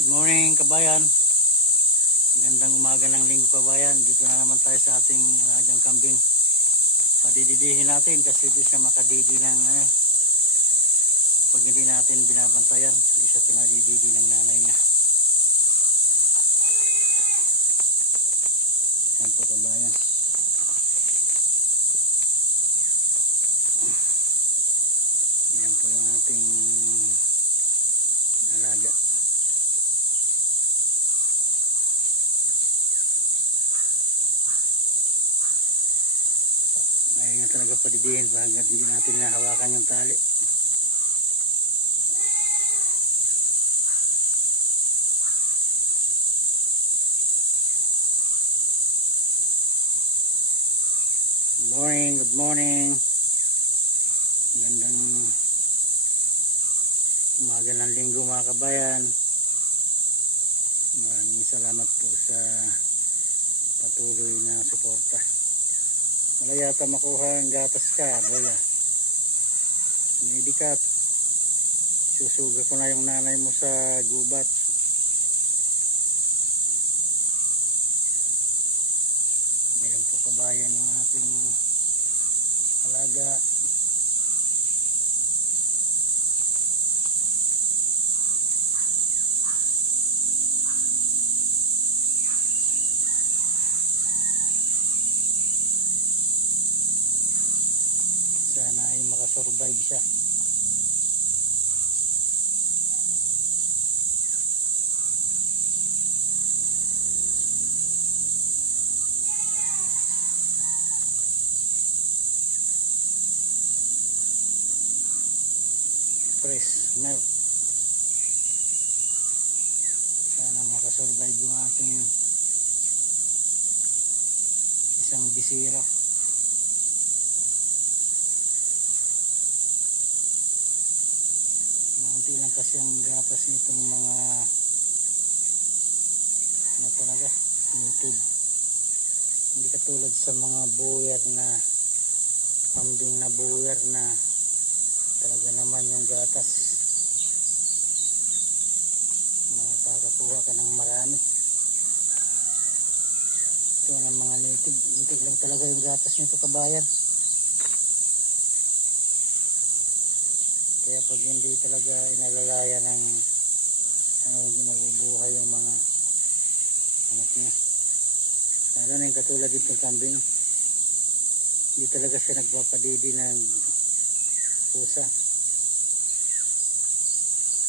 Good morning kabayan. Magandang umaga ng linggo kabayan. Dito na naman tayo sa ating alagang kambing. Padididihin natin kasi di siya makadidi ng pag hindi natin binabantayan. Hindi siya pinadididi ng nanay niya. Yan po kabayan. Yan po yung ating alaga. Ayaw nga talaga padidihin hanggang hindi natin nahawakan yung tali. Good morning. Magandang umaga ng linggo mga kabayan. Maraming salamat po sa patuloy na suporta. Wala yata makuha ang gatas ka, boya. Medicat. Susuga ko na yung nanay mo sa gubat. Ayan po kabayan yung ating alaga. Sana ay makasurvive siya. Fresh milk. Sana makasurvive yung ating isang bisira. Kunti lang kasi ang gatas nitong mga ano talaga, native. Hindi katulad sa mga buyer na kambing na buyer na talaga naman yung gatas makakakuha ka ng marami. Ito ng mga native lang talaga yung gatas nito kabayan. Kaya pag hindi talaga inalalaya ng mabubuhay yung mga anak niya, lalo na yung katulad ditong kambing, hindi talaga siya nagpapadidi ng pusa.